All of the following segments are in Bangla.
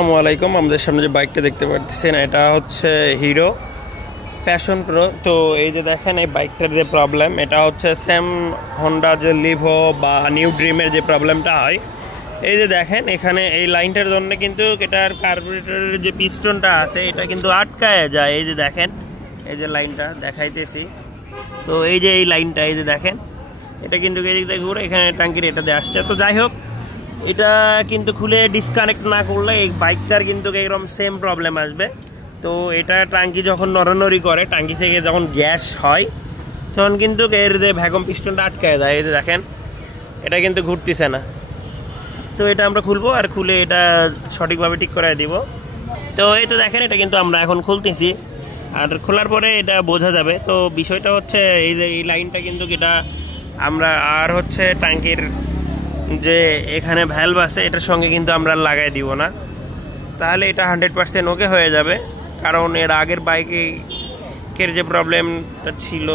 আসসালামু আলাইকুম। আমাদের সামনে যে বাইকটা দেখতে পাচ্ছেন এটা হচ্ছে হিরো প্যাশন প্রো। তো এই যে দেখেন এই বাইকটার যে প্রবলেম, এটা হচ্ছে সেম হন্ডা যে লিভো বা নিউ ড্রিমের যে প্রবলেমটা হয়। এই যে দেখেন এখানে এই লাইনটার জন্য কিন্তু এটার কার্বোরেটরের যে পিস্টনটা আছে এটা কিন্তু আটকায় যায়। এই যে দেখেন এই যে লাইনটা দেখাইতেছি, তো এই যে এই লাইনটা এই যে দেখেন এটা কিন্তু এদিক থেকে ঘুরে এখানে টাঙ্কির এটাতে আসছে। তো যাই হোক, এটা কিন্তু খুলে ডিসকানেক্ট না করলে এই বাইকটার কিন্তু এরকম সেম প্রবলেম আসবে। তো এটা টাঙ্কি যখন নড়ানড়ি করে, টাঙ্কি থেকে যখন গ্যাস হয় তখন কিন্তু এর যে ভ্যাকুয়াম পিস্টনটা আটকায় যায়। এই যে দেখেন এটা কিন্তু ঘুরতেছে না। তো এটা আমরা খুলবো আর খুলে এটা সঠিকভাবে ঠিক করে দিব। তো এই তো দেখেন এটা কিন্তু আমরা এখন খুলতেছি, আর খোলার পরে এটা বোঝা যাবে। তো বিষয়টা হচ্ছে এই যে এই লাইনটা কিন্তু এটা আমরা আর হচ্ছে টাঙ্কির যে এখানে ভ্যালভ আছে এটার সঙ্গে কিন্তু আমরা লাগাই দিব না, তাহলে এটা 100% ওকে হয়ে যাবে। কারণ এর আগের বাইকের যে প্রবলেমটা ছিল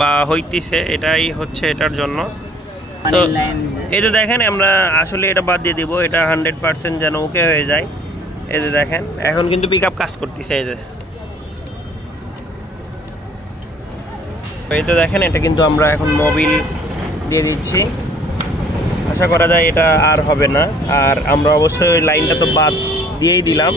বা হইতেছে এটাই হচ্ছে এটার জন্য। তো এই যে দেখেন আমরা আসলে এটা বাদ দিয়ে দিব, এটা 100% যেন ওকে হয়ে যায়। এই যে দেখেন এখন কিন্তু পিক আপ কাজ করতেছে। এই তো দেখেন এটা কিন্তু আমরা এখন মোবিল দিয়ে দিচ্ছি, আশা করা যায় এটা আর হবে না। আর আমরা অবশ্যই ওই লাইনটা তো বাদ দিয়েই দিলাম।